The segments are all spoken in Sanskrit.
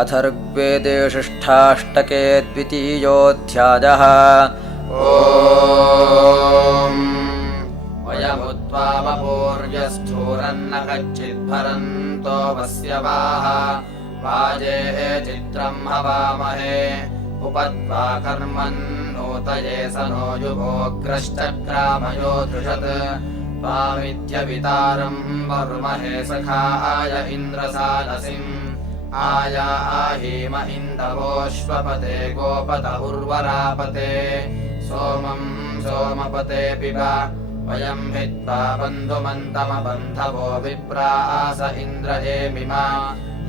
अथर्ववेदे षष्ठाष्टके द्वितीयोऽध्यायः। ॐ वयमुत्वामपूर्यस्थूरन्न कच्चिद्भरन्तो वस्यवाः वाजे चित्रं हवामहे उपत्वा कर्मन्नोतये स नो युवोग्रश्चक्रामयो धृषत् त्वामित्यवितारं वरुमहे सखाय इन्द्रसालसिम् आयाहीम इन्दवोऽश्वपते गोपत उर्वरापते सोमं सोमपते पिब वयं हित्वा बन्धुमन्तमबन्धवो विप्रास इन्द्र एमिमा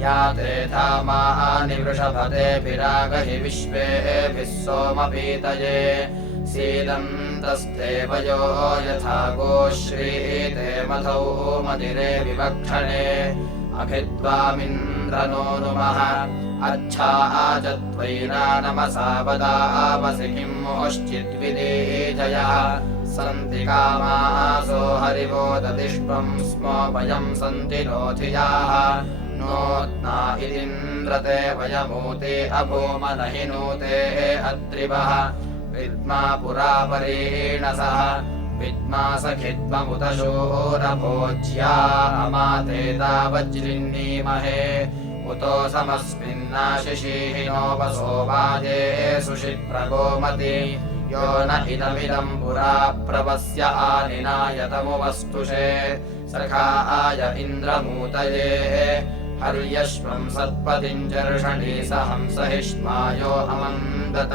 याते धामानि वृषभतेभिरागहि विश्वेभिः सोमपीतये सीदन्तस्ते वयो यथा गोश्रीते मधौ मदिरे विवक्षणे अभिद्वामिन्द्रनो नुमः अच्छा आजत्वैरा नमसा वदामसि किं मोश्चिद्विदीजयः सन्ति कामासो हरिवो ददिष्टं स्मो वयं सन्ति नोधियाः नोत्ना इदिन्द्रते वयमूते अभूम न हि नूते अत्रिवः विद्मा पुरा परीणसः विद्मा सखित्वमुतशूरभोज्या अमाते तावज्रिन्नीमहे उतो समस्मिन्नाशिषीहिनोपसो वाजे सुषिप्रगोमति यो न इदमिदं पुरा प्रवस्य आनिनायतमुवस्तुषे सखाय इन्द्रमूतये हर्यश्वं सत्पतिञ्जर्षणि सहंसहिष्मायो अमन्दत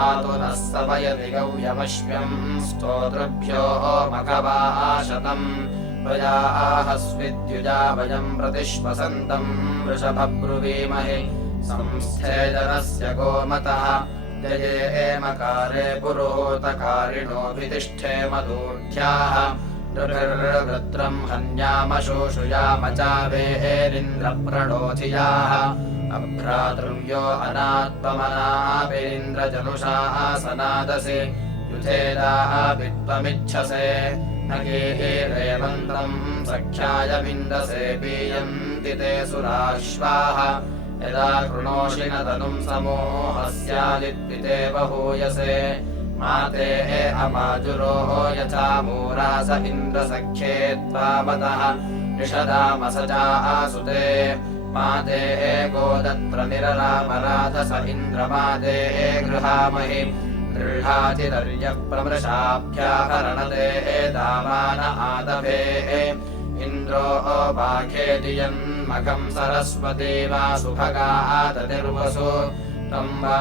आतु नः सपयति गव्यमश्व्यं स्तोतृभ्यो मघवाशतम् प्रजाहस्विद्युजा वयं प्रतिश्वसन्तं वृषभब्रुवीमहि संस्थेजनस्य गोमतः जये एमकारे पुरोहूतकारिणोऽभितिष्ठे मदूर्ध्याः नृभिर्वृत्रं हन्यामशोषुयामचावेरिन्द्रप्रणोधियाः अभ्रातृव्यो अनात्ममनाभिरिन्द्रजनुषा सनादसि युधेदाभित्वमिच्छसे न गेरेवन्तं सख्याय विन्दसे पीयन्ति ते सुराश्वाः यदा कृणोषि न तनुं समूहस्यादित्विते बहूयसे माते अमाजुरोः यथा मूरास इन्द्रसख्ये त्वावतः निषदामसजा आसुते माते गोदत्रनिररामराधस इन्द्रमाते गृहामहि गृहातिदर्यः प्रमृषाभ्याहरणते दामान आदभे इन्द्रो बाघेति यन्मघं सरस्वती वा सुभगादतिर्वसु तं वा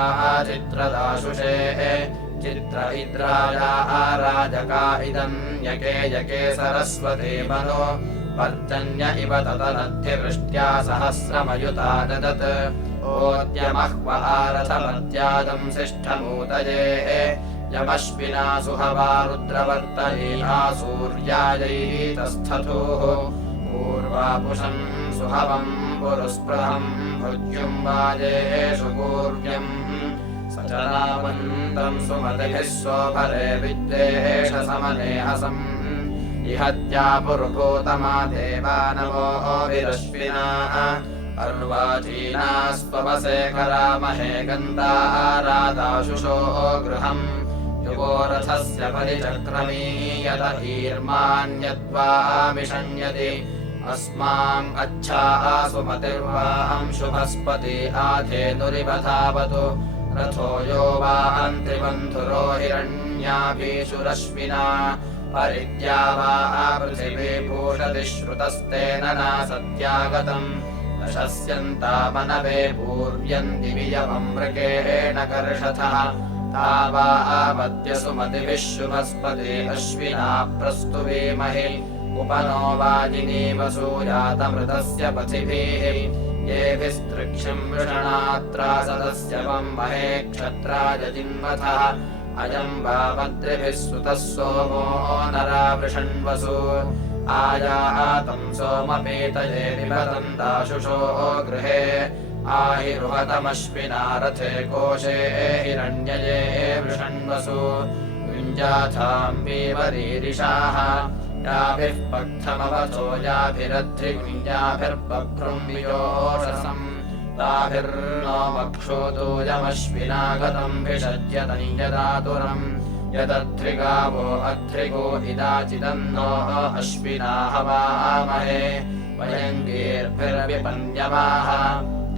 चित्रदाशुषे चित्र इद्राया राजका इदं यके यके सरस्वती मनो पर्जन्य इव ततनद्धिवृष्ट्या सहस्रमयुता ददत् ओद्यमह्वारथमत्यादं सिष्ठमूतये यमश्विना सुहवा रुद्रवर्तयेहा सूर्यायैतस्थतुः पूर्वापुषं सुहवं पुरुस्पृहं भुज्युं वाजेषु पूर्व्यम् सचरावन्तं सुमतिभिः स्वोभरे विद्वेष समनेहसम् इहत्या पुरुभूतमा देवानवो विरश्विना अर्वाचीनास्त्ववसे करामहे गन्धारादाशुषो गृहम् युवोरथस्य परिचक्रमीयत ईर्मान्यद्वामिषण्यति अस्माम् अच्छा सुमतिर्वां शुभस्पति आधेनुरिवधावतु रथो यो वा अन्त्रिबन्धुरो हिरण्याभिषुरश्विना परिद्या वा पृथिवी भूषति श्रुतस्तेन नासत्यागतम् नशस्यन्तामनवे पूर्व्यन्ति वियममृकेण कर्षथः तावा आवद्य सुमतिभिः शुभस्पति अश्विना प्रस्तुवीमहि उपनो वाजिनीव सूयातमृतस्य पथिभिः येभिस्तृक्षं वृषणात्रासदस्य वं महे क्षत्राय जिन्वथः अयं वावद्रिभिः सुतः सोमो नरा वृषण्वसु आयातं सोमपीतये विपतन्ताशुषो गृहे आहिरुहतमश्विना रथे कोशे हिरण्यये वृषण्वसु युञ्जाथाम्बीवरीरिषाः याभिः पक्थमवथो याभिरध्रिगुञ्जाभिर्बभ्रुं वियोषसम् ताभिर्नो मक्षोतोऽयमश्विनागतम् विषज्यतं यदातुरम् यदध्रिगावो अध्रिगो इदाचिदन्नो अश्विना हवामहे वयङ्गीर्भिर्विपन्यमाः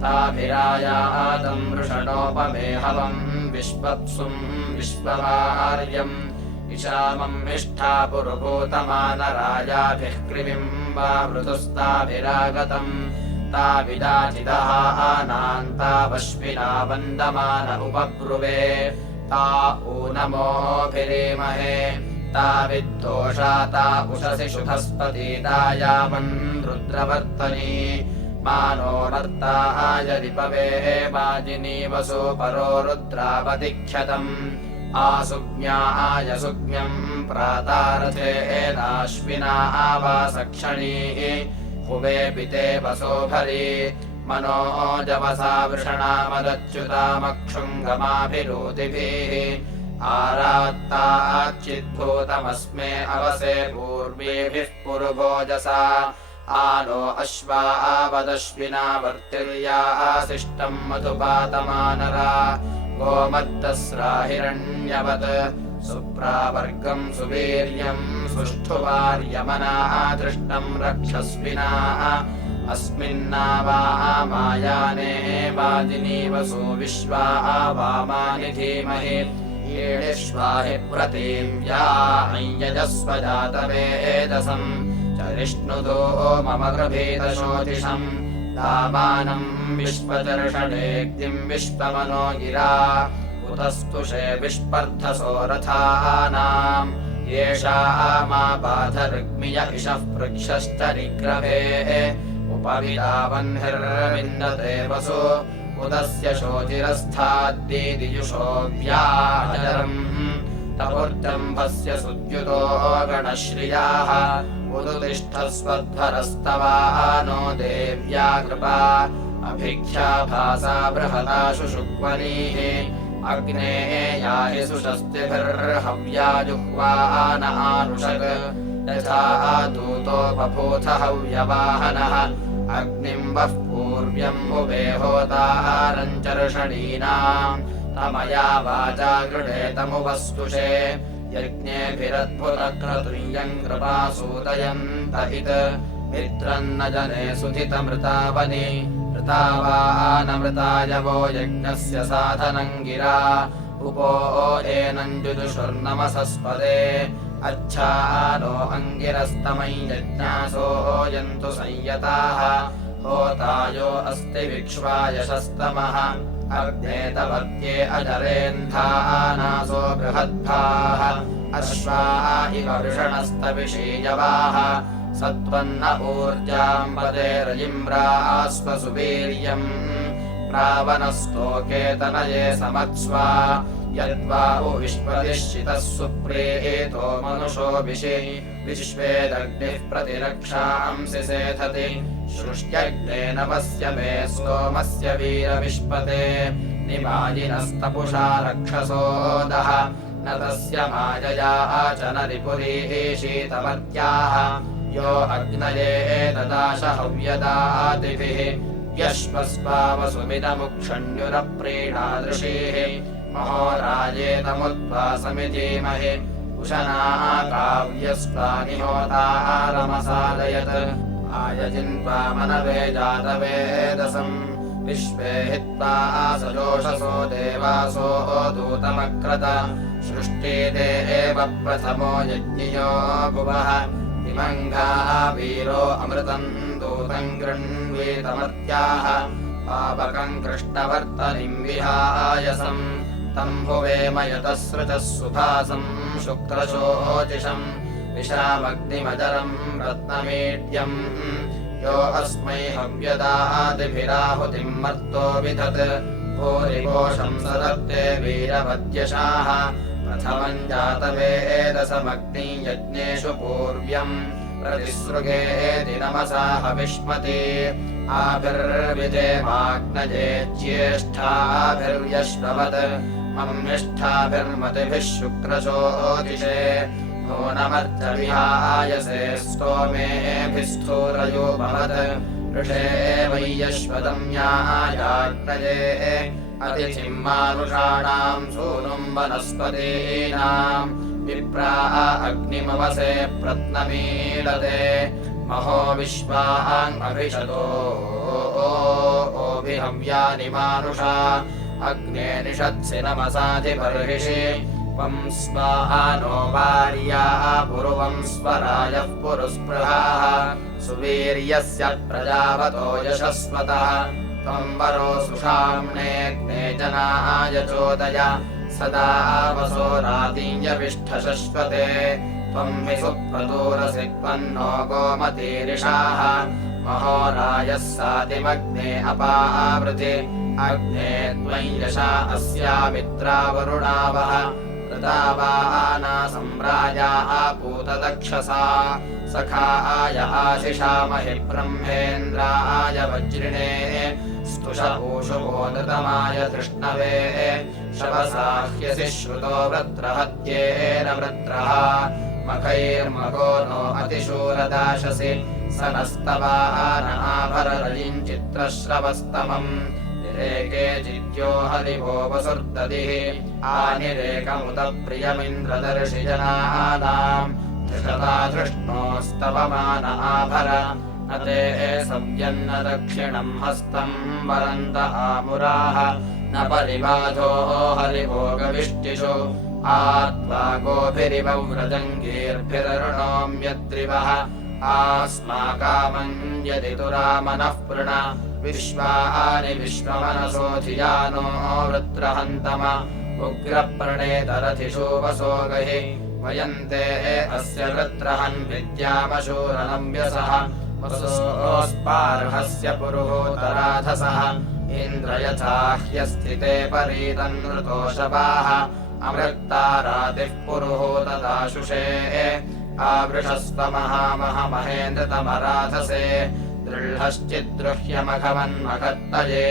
ताभिरायातम् वृषणोपमेहवम् विश्वप्सुम् विश्ववार्यम् इशामम् इष्ठा पुरुभूतमानराजाभिः कृमिम् वा मृदुस्ताभिरागतम् ताविदाचिदः आनान्तावश्विना वन्दमान उपब्रुवे ता ऊनमोऽभिरेमहे ताविद्धोषा ता उषसि शुभस्पतीदायावन् रुद्रवर्तनी मानो नर्ताय रिपवे वाजिनी वसु परो रुद्रावतिख्यतम् आसुज्ञाय सुज्ञम् प्रातारथेनाश्विना आवासक्षणी हुवे पिते वसोभरी मनो जवसा वृषणामदच्युतामक्षुङ्गमाभिरोतिभिः आरात्ताच्चिद्भूतमस्मे अवसे पूर्वेभिः पुरुभोजसा आनो अश्वावदश्विना वर्तिर्यासिष्टम् मधुपातमानरा गोमत्तस्राहिरण्यवत् सुप्रावर्गम् सुवीर्यम् सुष्ठुवार्यमनाः दृष्टम् रक्षस्विना अस्मिन्नावामायाने वादिनी वसु विश्वा वामानि धीमहि येष्वाहि प्रतीव्या यजस्व जातवेदसम् चरिष्णुतो मम गृभीतशोतिषम् दामानम् विश्वचर्षणेक्तिम् विश्वमनो गिरा उतस्तुषे विस्पर्धसो रथानाम् येषा मा बाधर्ग्मिय इषः पृक्षश्च निग्रहे उपविदावह्निर्विन्दते वसु उदस्य शोचिरस्थाद्दीदियुषोऽव्याचरम् तपुर्जम्भस्य सुद्युतो गणश्रियाः उदुतिष्ठस्वध्वरस्तवानो देव्या कृपा अभिख्याभासा बृहदाशु शुक्वनीः अग्ने याहि सुषस्तिभिर्हव्या जुह्वान आनुषक् यथा दूतो बभूथ हव्यवाहनः अग्निम् वः पूर्व्यम् हुवे होतारम् चर्षणीनाम् तमया वाचा गृणेतमुपस्तुषे यज्ञेभिरद्भुतक्रतुल्यम् कृपासूदयन्त इत मित्रम् न जने सुधितमृतावनि मृतावानमृतायवो यज्ञस्य साधनम् गिरा उपो एनम् जुजुषुर्नमसस्पदे अच्छानो अङ्गिरस्तमयि यज्ञासो यन्तु संयताः होतायो अस्ति विक्ष्वा यशस्तमः अग्नेतवर्त्ये अजरेन्धानासो बृहद्भाः अश्वा इव वृषणस्तविषीयवाः सत्त्वन्न ऊर्जाम् वदेरजिम्रास्व सुवीर्यम् प्रावनस्तोकेतनये समत्स्वा यद्वा विश्वदिश्चितः सुप्रीतो मनुषो विश्वेदग्निः प्रतिरक्षांसि सेधति सृष्ट्यग्नेन वस्य मे सोमस्य वीरविष्पते निमायिनस्तपुषा रक्षसोदः न तस्य मायया च न रिपुरीशीतवर्त्याः यो अग्नये ददाश हव्यदातिभिः यश्वस्वावसुमिदमुक्षण्युरप्रीणादृशीः महोराजेतमुद्वासमिधीमहि उशना काव्यस्वानिहोतारमसादयत् आयजिन्त्वा मनवे जातवेदसम् विश्वे हित्वा सजोषसो देवासो दूतमक्रत सृष्टिते एव प्रथमो यज्ञियो भुवः इमङ्घा वीरो अमृतम् दूतम् गृह्णीतमर्त्याः पावकम् कृष्णवर्तनिम् विहायसम् तम् भुवेम यतसृजः सुभासम् शुक्रशोचिषम् विशामग्निमजरम् रत्नमीड्यम् यो अस्मै हव्यदादिभिराहुतिम् मर्तो विधत् भूरिपोषम् सदत्ते वीरवद्यशाः प्रथमम् जातवेदसमग्नि यज्ञेषु पूर्व्यम् प्रतिसृगेति नमसा हविष्मति आभिर्विधेमाग्नये ज्येष्ठाभिर्यश्ववत् मम्यष्ठाभिर्मतिभिः शुक्रशोदिशे नूनमर्चविहायसे स्तोमेभिः स्थूरयोपवत् ऋषे वैयश्वदम्यायाग्नये अतिचिम्मानुषाणाम् सूनुम् वनस्पतीनाम् विप्रा अग्निमवसे प्रत्नमीलते महो विश्वाङ्गभिषतोभिहव्यानि मानुषा अग्ने निषत्सि नमसाधिबर्हिषि वं स्वानो वार्याः पुरुवं स्वरायः पुरुस्पृहाः सुवीर्यस्य प्रजावतो यशस्वतः त्वं वरो सुषाम्नेऽग्ने जनाय चोदय सदा वसो रातीयविष्ठशश्वते त्वं हि सुप्रतूरसि त्वन्नो गोमतीरिषाः महो रायः सातिमग्ने अपावृति अग्ने त्वं यशा अस्यामित्रावरुणावः प्रतावाना सम्राजाः पूतदक्षसा सखाय आशिषामहि ब्रह्मेन्द्राय वज्रिणे स्तुषपूषुवोदतमाय तृष्णवे शवसाह्यसि श्रुतो वृत्रहत्येन वृत्रः मखैर्मघो नो अतिशूरदाशसि स नस्तवानाभररजिम् चित्रश्रवस्तमम् निरेके चिद्यो हरिवो वसुर्ददिः आनिरेकमुत प्रियमिन्द्रदर्शिजनानाम् धृषता धृष्णोस्तवमान आभर न ते सव्यन्न दक्षिणम् हस्तम् वरन्त आमुराः न परिबाधो हरिभोगविष्टिषु आत्वा गोभिरिव व्रजङ्गीर्भिररुणोम्यद्रिवः आस्माकामम् यदि तुरामनः पृण विश्वानि विश्वमनसो धियानो वृत्रहन्तम उग्रप्रणेतरथिषु वसो गहि वयन्ते अस्य वृत्रहन् विद्यामशूरनम्यसः वसोऽस्पार्हस्य पुरुहूतराधसः इन्द्रयथाह्यस्थिते परीतन्नृतोषवाः अमृक्तारातिः पुरुहूतदाशुषे आवृषस्त्वमहामहमहेन्द्रतमराधसे दृढश्चिद्रुह्यमघवन्मघत्तये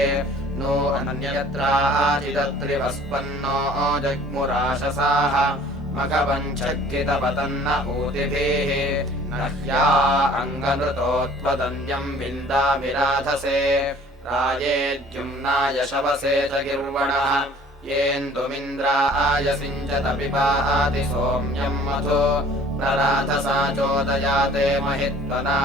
नो अन्यत्राचिदत्रिवस्पन्नो जग्मुराशसाः मघवञ्छग्गितपतन्न ऊतिभिः न ह्या अङ्गनृतो त्वदन्यम् विन्दामिराधसे रायेद्युम्नाय शवसे च गिर्वणः येन्दुमिन्द्राय सिञ्चत पिबाति सोम्यम् मधु प्रराधसा चोदयाते महित्वना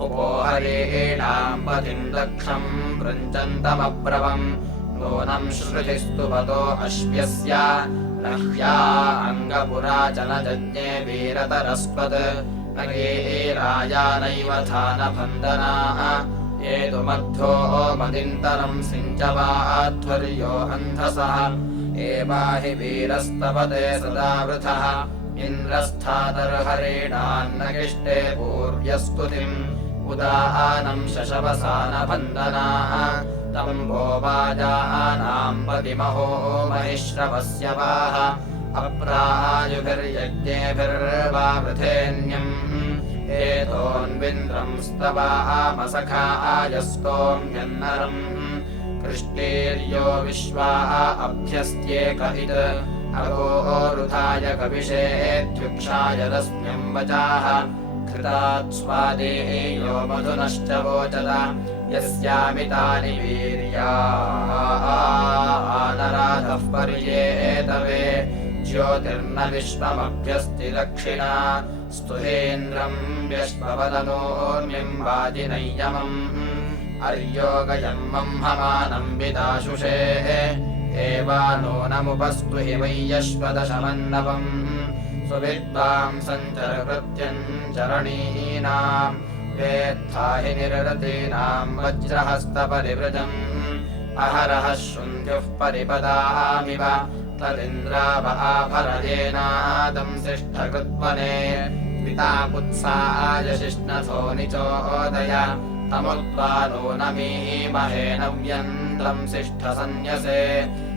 उपो हरीणाम् पतिम् दक्षम् पृञ्चन्तमब्रवम् नूनम् श्रुतिस्तुवतो अश्व्यस्य न ह्या अङ्गपुराचन जज्ञे वीरतरस्त्वत् न राजा नैव धानबन्धनाः ये तु मध्यो मदिन्तरम् सिञ्चवाध्वर्यो अन्धसः एवाहि वीरस्तपते सदा वृथः इन्द्रस्थातर्हरेणान्नगिष्टे पूर्व्यस्तुतिम् उदानम् शशवसानबन्धनाः तम्भो वाजानाम् पतिमहो महिश्रवस्य वाः अप्रायुभिर्यज्ञेभिर्वा वृथेन्यम् एतोऽन्विन्द्रम् स्तवामसखायस्तोम्यन्नरम् कृष्णेर्यो विश्वा अभ्यस्त्येक इद अगोरुधाय कविषेऽध्युक्षाय रश्म्यम् वचाः घृतात् स्वादेयो मधुनश्च वोचत यस्यामितानि वीर्यानराधः पर्येतवे ज्योतिर्न विश्वमभ्यस्ति दक्षिणा स्तुहेन्द्रम् व्यश्ववदनोऽन्यम् वाजिनय्यमम् अर्योगयम् हमानम् विदाशुषेः एवानो नमुपस्तु हि वै यश्वदशमन्नवम् सुविद्वाम् सञ्चरकृत्यम् चरणीनाम् वेत्था हि निररतीनाम् वज्रहस्तपरिवृजम् अहरः शुन्ध्युः परिपदामिव तदिन्द्राभाभरजेनादंसिष्ठकृत्वने पिता पुत्साय शिष्णथो निचोदय तमुत्वा नूनमीमहे नव्यन्तम् सिष्ठसन्यसे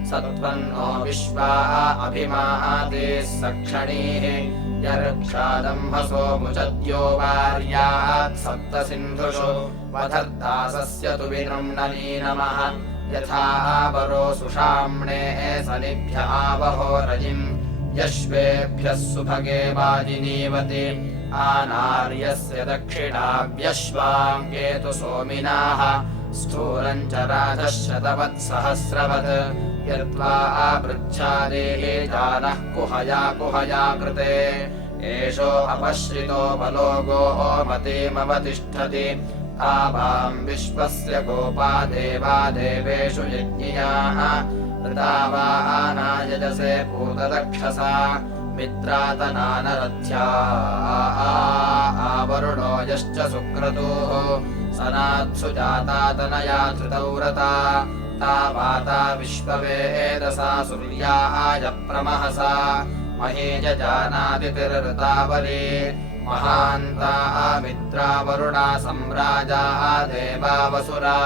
सत्त्वन्नो विश्वा अभिमादेः सक्षणीः यर्क्षादम्भसो मुचद्यो वार्यात् सप्तसिन्धुषु वधर्दासस्य तु विनृम्णनी नमः यथा वरो सुषाम्णे सनिभ्य आवहो रजिम् यश्वेभ्यः सुभगे वाजिनीवति आनार्यस्य दक्षिणाभ्यश्वाम् केतु सोमिनाः स्थूलम् च राजः शतवत्सहस्रवत् यद्वा आपृच्छादेः जानः कुहया कृते एषो अपश्रितो बलो गोमतीमवतिष्ठति तावाम् विश्वस्य गोपा देवा देवेषु यज्ञियाः ऋतावानायजसे पूतदक्षसा मित्रातनानरथ्या आवरुणो यश्च सुक्रतुः सनात्सु जातातनया धृतव्रता तावाता विश्ववेदसा सूर्याय प्रमहसा महीजजानादितिरृतावली महान्ता मित्रावरुणा सम्राजा देवा वसुरा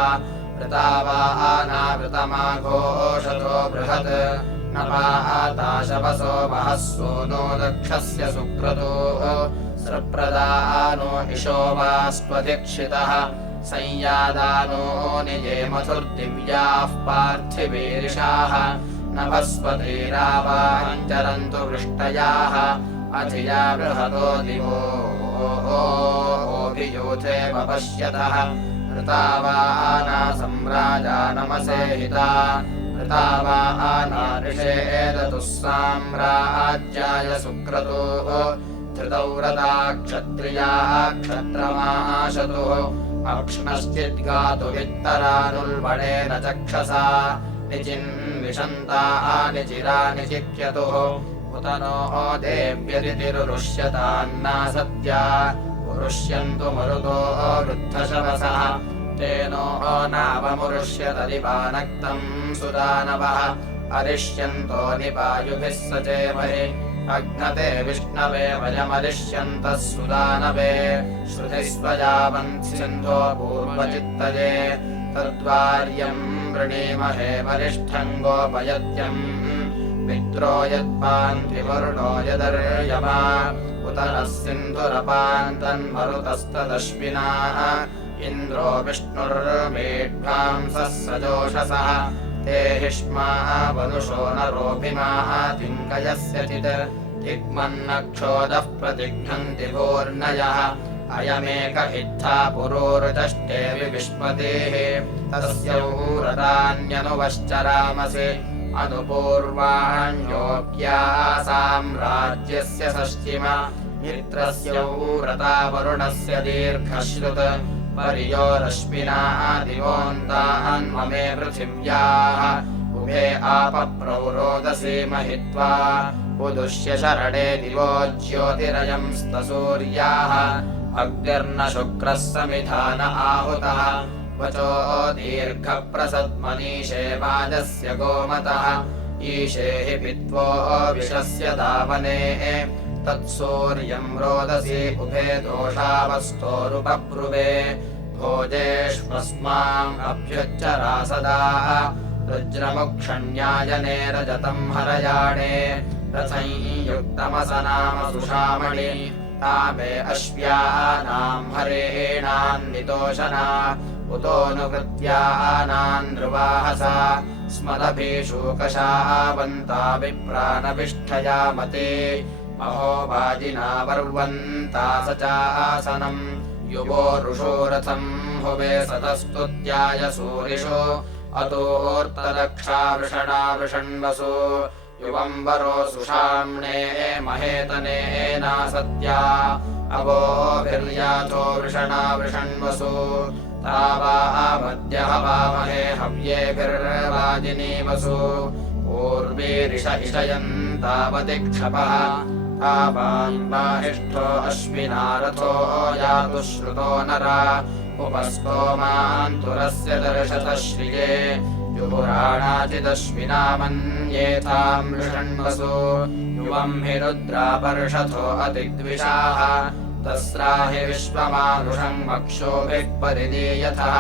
ऋतावानावृतमाघोषतो बृहत् नपाताशवसो महस्सो नो दक्षस्य सुक्रतोः सृप्रदानो इशो वास्त्वधिक्षितः संयादानो निजे मधुर्दिव्याः पार्थिवीरिषाः नभस्वतीरावाञ्चरन्तु वृष्टयाः अधिया बृहतो दिवो ओभियूथे वपश्यतः ऋतावाना सम्राजा नमसे हिता ऋतावाना ऋषेदतुः साम्राज्याय सुक्रतोः धृतव्रता क्षत्रियाः क्षत्रमाशतुः अक्ष्णश्चिद्गातुवित्तरानुल्बणेन चक्षसा निचिन्विषन्ता निचिरा निचिक्यतुः उत नो देव्यतिरुष्यतान्नासत्या पुरुष्यन्तु मरुतो वृद्धशवसः तेनो नावमुरुष्यतदिवानक्तम् सुदानवः अरिष्यन्तो निपायुभिः सचेमहि अग्नते विष्णवे वयमरिष्यन्तः सुदानवे श्रुतिस्वजावन्सिन्धो पूर्वचित्तये तद्वार्यम् वृणीमहे वरिष्ठम् गोपयत्यम् मित्रो यत्पान्तिवरुणो यदर्यमा उत नः सिन्धुरपान्तन्मरुतस्तदश्विनाः इन्द्रो विष्णुर्मेढ्वांसः सजोषसः ते हिष्मा वनुषो नरोऽभिमाः तिङ्कयस्यचित् दिग्मन्नक्षोदः प्रतिघ्नन्ति भूर्नयः अयमेक इत्था पुरोरुदष्टे विविष्पतेः तस्यौरतान्यनुवश्चरामसि अनुपूर्वाण्योऽप्या साम्राज्यस्य षष्ठिमा मित्रस्यौरता वरुणस्य दीर्घश्रुत परियो रश्मिनाः दिवोऽन्तान्ममे पृथिव्याः उभे आपप्रौरोदसी महित्वा उदुष्य शरणे दिवो ज्योतिरयंस्तसूर्याः अग्निर्न शुक्रः समिधान आहुतः वचो दीर्घप्रसद्मनीषे वाजस्य गोमतः ईशे हि पित्वो विशस्य दावने तत्सूर्यम् रोदसी उभे दोषावस्तोरुपब्रुवे भोजेष्वस्माम् अभ्युच्चरा सदा रुद्रमुक्षण्यायने रजतम् हरयाणे रथंयुक्तमसनाम सुषामणि तामे अश्व्यानाम् हरेणान्नितोषना उतोऽनुकृत्यानाम् नृवाहसा स्मदभिषूकशावन्ता विप्राणविष्ठया मते महोवाजिना वर्वन्ता स चासनम् युवो रुषोरथम् हुवे सतस्तुत्याय सूरिषो अतोऽर्तदक्षा वृषणा वृषण्वसु युवम्बरो सुषाम्णे महेतनेनासत्या अवोभिर्याथो वृषणा वृषण्वसु तावामद्य हवामहे हव्येभिर्वाजिनीवसु पूर्वीरिष इषयन्तावति क्षपः तावान्बाहिष्ठो अश्विनारथो यातु श्रुतो नरा उपस्तोमान्तुरस्य दर्शतः श्रिये युपुराणाचिदश्विना मन्येथाम् वृषण्वसु युवम् हि रुद्रापर्षथो अतिद्विषाः तस्राहि विश्वमानुषम् वक्षोभिः परिदीयथः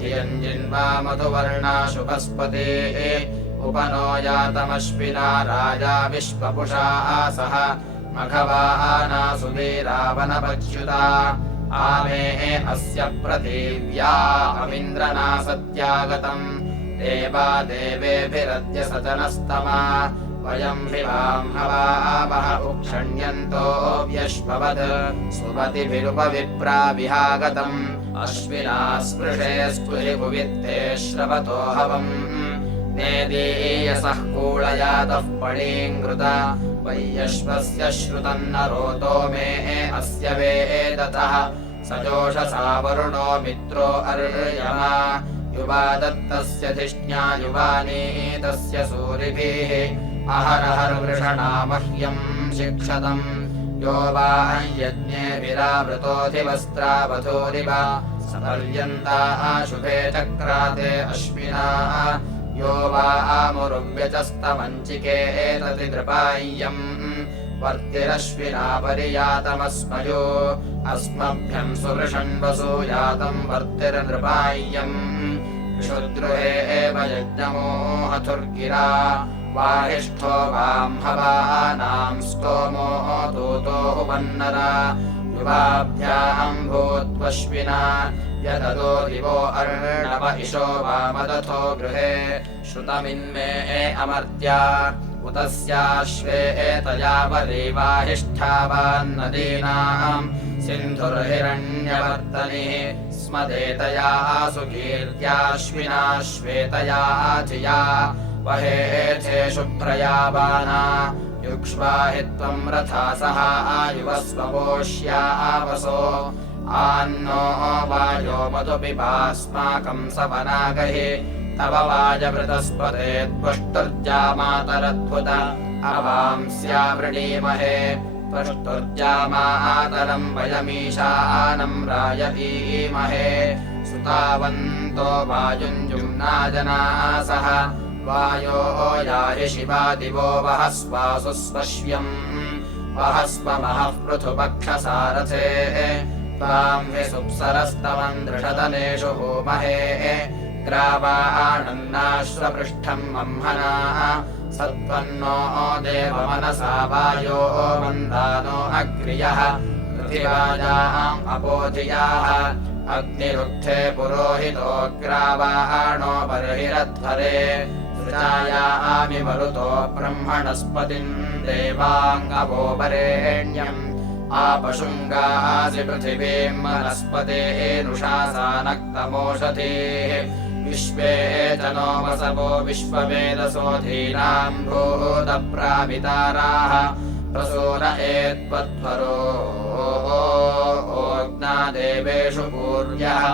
धियम् जिन्वा मधुवर्णा शुभस्पतेः उपनो यातमश्विना राजा विश्वपुषा सह मघवाना सुवीरावनपच्युता आमे अस्य पृथिव्या अमिन्द्रना सत्यागतम् देवा देवेभिरद्य सचनस्तमा वयम् भिवाम् हवावह उक्षण्यन्तो व्यश्ववत् सुमतिभिरुपविप्राविहागतम् अश्विना स्पृशे स्फुरिभुवित्ते श्रवतो हवम् नेदीयसः कूलयातः पणीङ्कृत वैयश्वस्य श्रुतन्नरोतो मे अस्य वेदतः सजोषसा वरुणो मित्रो अर्यमा युवा दत्तस्य धिष्ण्या युवानीतस्य सूरिभिः अहरहर्वृषणा मह्यम् शिक्षतम् यो वा यज्ञेभिरावृतोऽधिवस्त्रावधूरिव सपर्यन्ता शुभे चक्राते अश्विना यो वा आमुरुव्यचस्तमञ्चिके एतति नृपाय्यम् वर्तिरश्विना परियातमस्मयो अस्मभ्यम् सुवृषण्वसूयातम् वर्तिर्नृपाय्यम् विशुद्रुहे एव यज्ञमोहथुर्गिरा वाहिष्ठो वांहवानाम् स्तोमो दूतो वन्नरा युवाभ्याम् भूत्वश्विना यददो दिवो अर्णव इशो वामदथो गृहे श्रुतमिन्मे अमर्त्या उतस्याश्वे एतया वरीवाहिष्ठावान्नदीनाम् सिन्धुर्हिरण्यवर्तनिः स्मदेतया सुकीर्त्याश्विना श्वेतया धिया वहेथे शुभ्रयावाना युक्ष्वाहि त्वम् रथा सह आयुवस्वपोष्या आवसो आन्नो वायो मधुपिबास्माकम् सवनागहि तव वाजवृतस्पदे त्वष्टुर्जामातरद्भुत अवांस्यावृणीमहे त्वष्टुर्जामातरम् वयमीशानम् रायतीमहे सुतावन्तो वायुञ्जुम्नाजनासः वायो याहि शिवा दिवो वहस्वासु स्वश्व्यम् वहस्वमहः पृथुपक्षसारथे त्वाम् हि सुप्सरस्तवम् दृषदनेषु होमहे ग्रावाणन्नाश्वपृष्ठम् मह्मना सत्त्वन्नो देवमनसा वायो मन्दानो अग्र्यः पृथिवायाम् अपोधियाः अग्निरुक्थे पुरोहितो ग्रावाणो बर्हिरध्वरे सृजायामि मरुतो ब्रह्मणस्पतिम् देवाङ्गवो वरेण्यम् आपशुङ्गासि पृथिवीम् वनस्पतेनुषासानक्तमोषधीः विश्वे च नो वसवो विश्ववेदसोऽधीनाम् भूतप्राविताराः प्रसून एत्वध्वरो ओग्नादेवेषु पूर्यः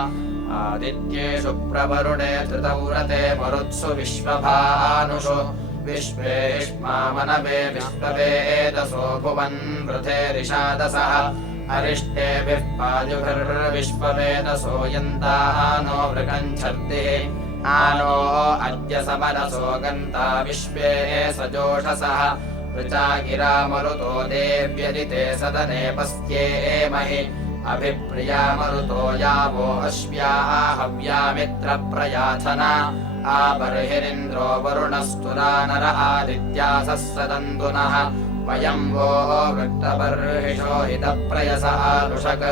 आदित्येषु प्रवरुणे धृतौरते मरुत्सु विश्वभानुषु विश्वेष्मामनवे विश्ववेदसो भुवन् वृथेरिषादसः अरिष्टेभिः पायुभिर्विश्ववेदसो यन्तानो वृकञ्छर्दिः आनो अद्य समनसो गन्ता विश्वे सजोषसः ऋचा गिरा मरुतो देव्यदिते सदने पस्येमहि अभिप्रिया मरुतो यावो अश्व्याः हव्यामित्रप्रयाथना आबर्हिरिन्द्रो वरुणस्तुरा नर आदित्यासः सदन्तुनः वयम् वो वृत्तबर्हिषो हितप्रयस आलुषक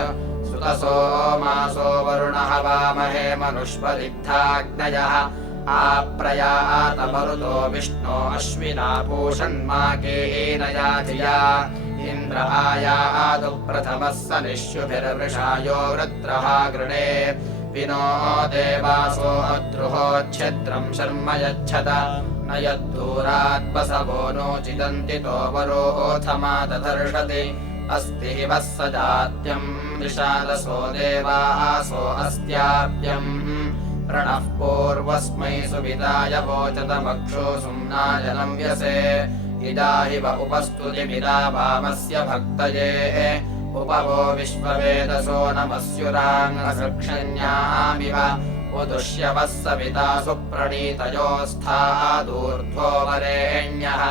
सुतसो मासो वरुणः वामहे मनुष्वदिग्धाग्नयः आप्रयात मरुतो विष्णो अश्विना पूषन्माकेनया धिया इन्द्र आयातु प्रथमः स निःशुभिर्वृषायो वृत्रः गृणे विनो देवासो अद्रुहोच्छिद्रम् शर्म यच्छत न यद्दूराद्वसवो नोचिदन्तितो वरोऽथमादधर्षति अस्ति हि वः स जात्यम् विशालसो देवासो अस्त्याप्यम् प्रणः पूर्वस्मै सुविदाय वोचतमक्षुसुम्नाजनम् व्यसे इदा हि व उपस्तुतिमिदा वामस्य भक्तये उपवो विश्ववेदसो नमस्युराङ्गसृक्षण्यामिव उदुष्यवः सविता सुप्रणीतयोस्थादूर्ध्वो वरेण्यः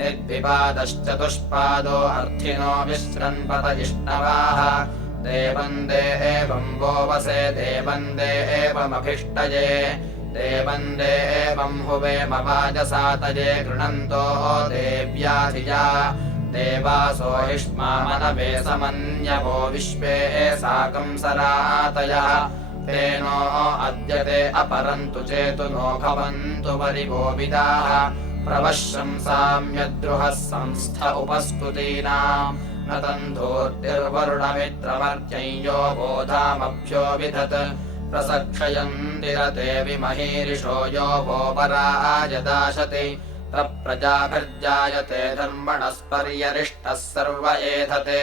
निर्विवादश्चतुष्पादो अर्थिनो विश्रन्पत इष्णवाः देवन्दे एवम् वो वसे देवन्दे एवमभिष्टये देवन्दे एवम् हुवेम वाजसातये गृणन्तो देव्याधिया देवासो हिष्मामनवे समन्यवो विश्वे साकम् सरातयः तेनो अद्यते अपरन्तु चेतु नो भवन्तु परिवो विदाः प्रवशंसाम्यद्रुहः संस्थ उपस्तुतीनाम् न तन्धूर्तिर्वरुणमित्रमर्त्यञ्यो बोधामभ्यो विधत् प्रसक्षयन्तिरते विमहीरिषो यो वो पराजदाशति तप्रजाभिर्जायते धर्मणस्पर्यरिष्टः सर्व एधते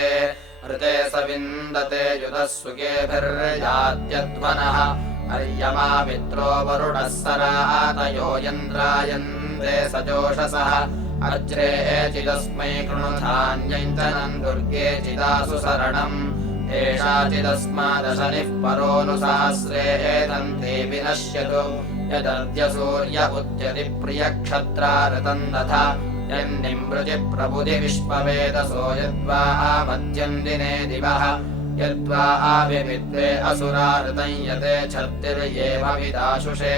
ऋते स विन्दते युधः सुखेभिर्याद्यध्वनः अर्यमा मित्रो वरुणः सरातयो यन्द्रायन्ते सजोषसः अज्रे चिदस्मै कृणुधान्यञ्जनम् दुर्गे चिदासु शरणम् एषाचिदस्मादशनिः परोऽनुसहस्रे एतन्ते विनश्यतु यदद्य सूर्य उद्यति प्रियक्षत्रारतम् दधा यन्निमृजि प्रबुधि विश्ववेदसो यद्वा मध्यम् दिने दिवः यद्वा आविमिद्वे असुरारतम् यते छत्तिर्येव विदाशुषे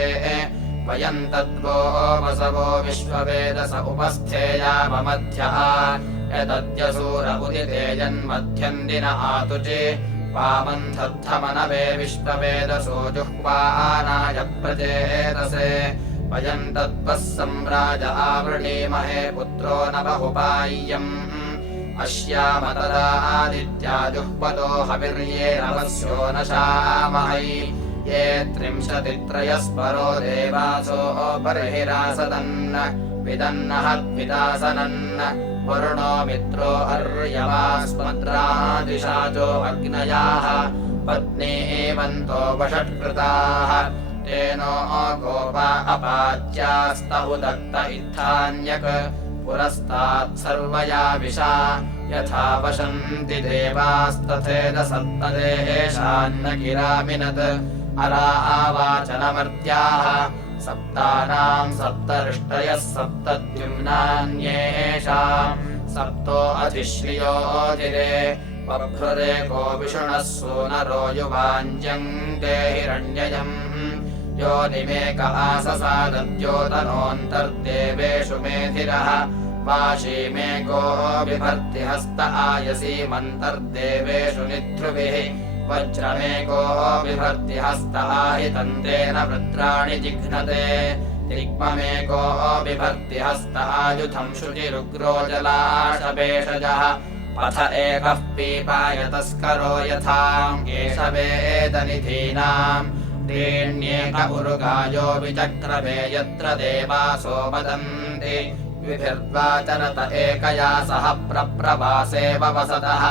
वयम् तद्वो वसवो विश्ववेदस उपस्थेयाममध्यः यदद्यसूर उदिते यन्मध्यम् दिन आतुजे वामन्धद्धमनवे विश्ववेदसो जुह्वानाय प्रचेतसे वयम् तद्वः सम्राज आवृणीमहे पुत्रो न बहुपाय्यम् अश्याम तदादित्या जुह्वतो हविर्ये नवस्यो न शामहै ये 33 स्परो देवासो बर्हिरासदन् विदन्नहद्विदासनन् वरुणो मित्रो अर्यवास्मद्रादिशाचो अग्नयाः पत्नी एवन्तो वषट्कृताः तेनो गोपा अपाच्यास्तहुदत्त इत्थान्यक् पुरस्तात् सर्वया विशा यथा वशन्ति देवास्तथेद सप्तदेशान्न गिरामिनत् अरा आवाचनमर्त्याः सप्तानाम् सप्तऋष्टयः सप्तद्युम्नान्येषाम् सप्तो अधिश्रियोधिरे बभ्रुरेको विषुणः सूनरो युवाञ्जङ्गे हिरण्ययम् योनिमेक आससादद्योतनोऽन्तर्देवेषु मेधिरः वाशीमेको बिभर्ति हस्त आयसीमन्तर्देवेषु निध्रुभिः वज्रमेको बिभर्ति हस्त आहितन्तेन वृत्राणि जिघ्नते तिग्ममेको बिभर्ति हस्त आयुधम् शुचिरुग्रो जलाशभेषजः पथ एकः पीपायतस्करो यथाम् केशवेदनिधीनाम् त्रीण्येक उरुगायो विचक्रमे यत्र देवासो वदन्ति विभिर्वाचरत एकया सह प्रप्रवासेव वसतः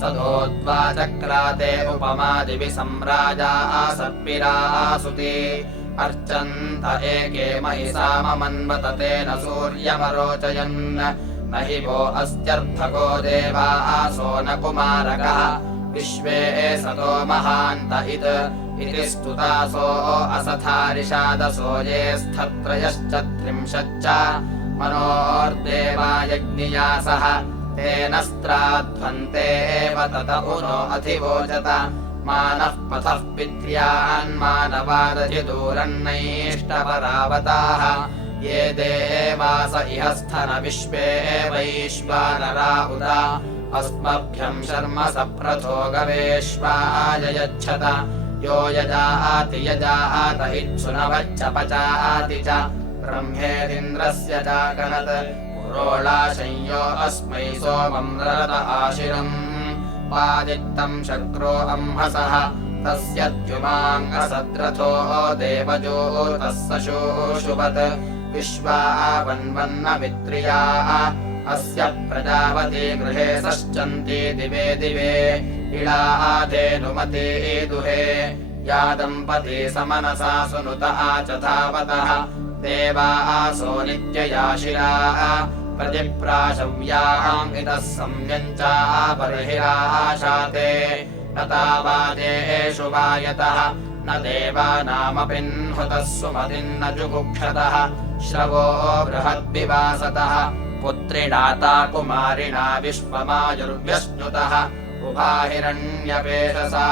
सदोद्वाचक्राते उपमादिवि सम्राजा सर्पिरासुते अर्चन्त एके महिषाममन्वततेन सूर्यमरोचयन् न हि वो अस्त्यर्भगो देवा आसो न कुमारकः विश्वे सतो महान्त इति स्तुतासो असथारिषादसो ये स्थत्रयश्च मनोर्देवा यज्ञियासः तेन स्त्राध्वन्ते एव तत उनो अधिवोचत मानः पथः पित्र्यान्मानवादधिदूरन्नैष्टपरावताः ये देवास इह स्थन विश्वे वैश्वानरा उदा अस्मभ्यम् शर्म सप्रथो गवेश्वाय यच्छत यो यजाति यजात इत्सुनवच्च पचाति च ब्रह्मेरिन्द्रस्य चाकनत् पुरोळाशंयो अस्मै सोमम् ररत आशिरम् पादित्तम् शक्रो अंहसः तस्य द्युमाङ्गसद्रथो देवजोतः शोषुवत् विश्वावन्वन्न मित्रियाः अस्य प्रजावती गृहे सश्चन्ति दिवे दिवे इळाधेनुमते दुहे या दम्पती समनसा सुनुत आचधावतः देवा आसो नित्ययाशिराः प्रतिप्राशव्याम् इतः सम्यञ्चा बर्हिराशाते न तावादेषु वायतः न देवानामपि न्हुतः सुमतिन्न जुगुक्षतः श्रवो बृहद्विवासतः पुत्रिणाता कुमारिणा विश्वमायुर्व्यश्नुतः उभाहिरण्यपेशसा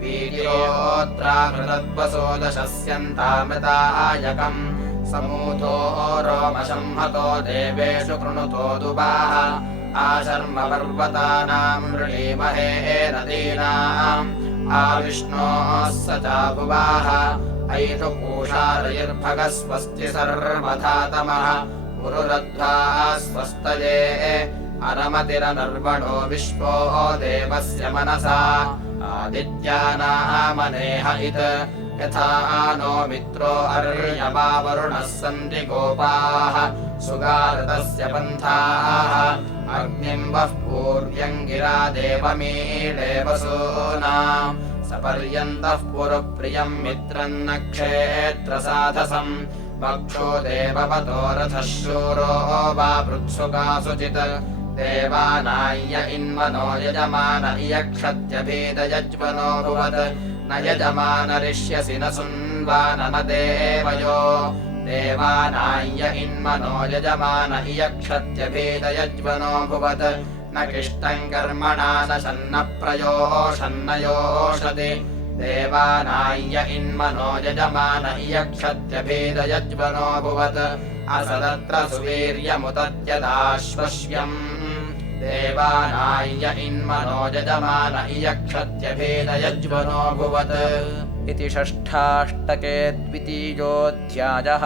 वीर्योऽत्रामृतद्वसो दशस्यन्तामृतायकम् समूतो रोमसंहतो देवेषु कृणुतो दुबाः आशर्म पर्वतानाम् वृणीमहे नदीनाम् आविष्णोः स चाबुवाः ऐषु पूषारयिर्भगः स्वस्ति सर्वधा तमः पुरुरध्वा स्वस्तये अरमतिरनर्वणो विश्वो देवस्य मनसा आदित्यानामनेह इत् यथा नो मित्रो अर्यमा वरुणः सन्ति गोपाः सुगारतस्य पन्थाः अग्निम् वः पूर्व्यम् गिरा देवमीडे वसूनाम् सपर्यन्तः पुरुप्रियम् मित्रम् न क्षेत्रसाधसम् वक्षो देववतो रथः शूरो वा पृत्सुकासुचित् देवानाय्य इन्वनो यजमान इयक्षत्यभेदयज्वनो भुवत् न यजमानरिष्यसि न सुन्वान न देवयो देवानाय्य इन्वनो यजमान इयक्षत्यभेदयज्वनो भुवत् न किष्टम् कर्मणा न शन्न प्रयोषन्न योषति देवानाय्य इन्मनो यजमान इयक्षत्यभेदयज्वनो भुवत् असदत्र सुवीर्यमुदत्यदाश्वस्यम् देवानाय्य इन्मनो यजमान इयक्षत्यभेदयज्वनो भुवत् इति षष्ठाष्टके द्वितीयोऽध्यायः।